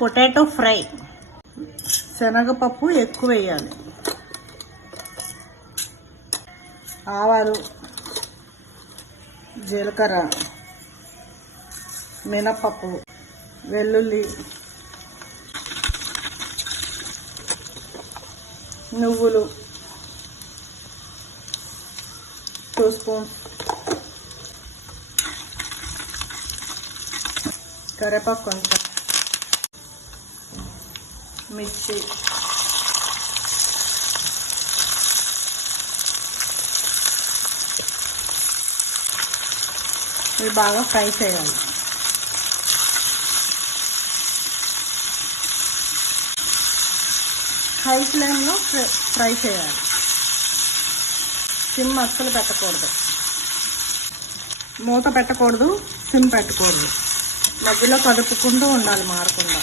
Potato fry. శనగపప్పు ఎక్కువ వేయాలి. ఆవాలు జీలకర్ర మినపప్పు వెల్లుల్లి నువ్వులు టూ స్పూన్స్ కరివేపాకు కొంచెం. మిర్చి. ఇవి బాగా ఫ్రై చేయాలి. హై ఫ్లేమ్లో ఫ్రై- ఫ్రై చేయాలి. సిమ్ అస్సలు పెట్టకూడదు. మూత పెట్టకూడదు సిమ్ పెట్టకూడదు. మధ్యలో కదుపుకుంటూ ఉండాలి మారకుండా.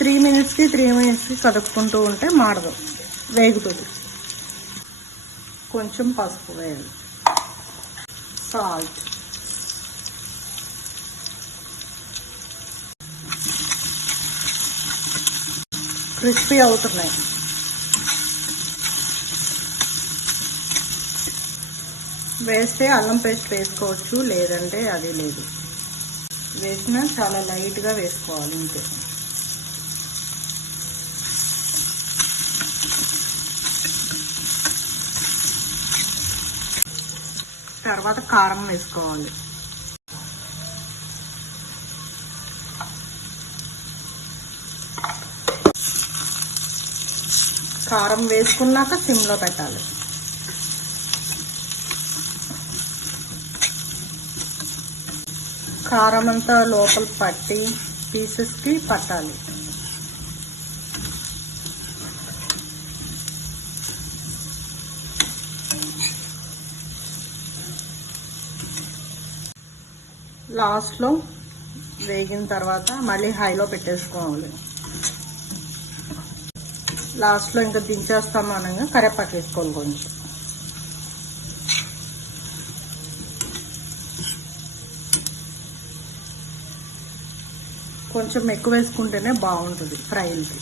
త్రీ మినిట్స్కి త్రీ మినిట్స్కి కదుపుకుంటూ ఉంటే మాడదు వేగుతుంది. కొంచెం పసుపు వేయాలి సాల్ట్. క్రిస్పీ అవుతున్నాయి. వేస్తే అల్లం పేస్ట్ వేసుకోవచ్చు లేదంటే అది లేదు. వేసినా చాలా లైట్గా వేసుకోవాలి ఇంతే. తర్వాత కారం వేసుకోవాలి. కారం వేసుకున్నాక సిమ్లో పెట్టాలి. కారం అంతా లోపల పట్టి పీసెస్కి పట్టాలి. లాస్ట్లో వేగిన తర్వాత మళ్ళీ హైలో పెట్టేసుకోవాలి. లాస్ట్లో ఇంకా దించేస్తాము అనగా కరేపాకు వేసుకోవాలి కొంచెం. కొంచెం ఎక్కువ వేసుకుంటేనే బాగుంటుంది ఫ్రైలకి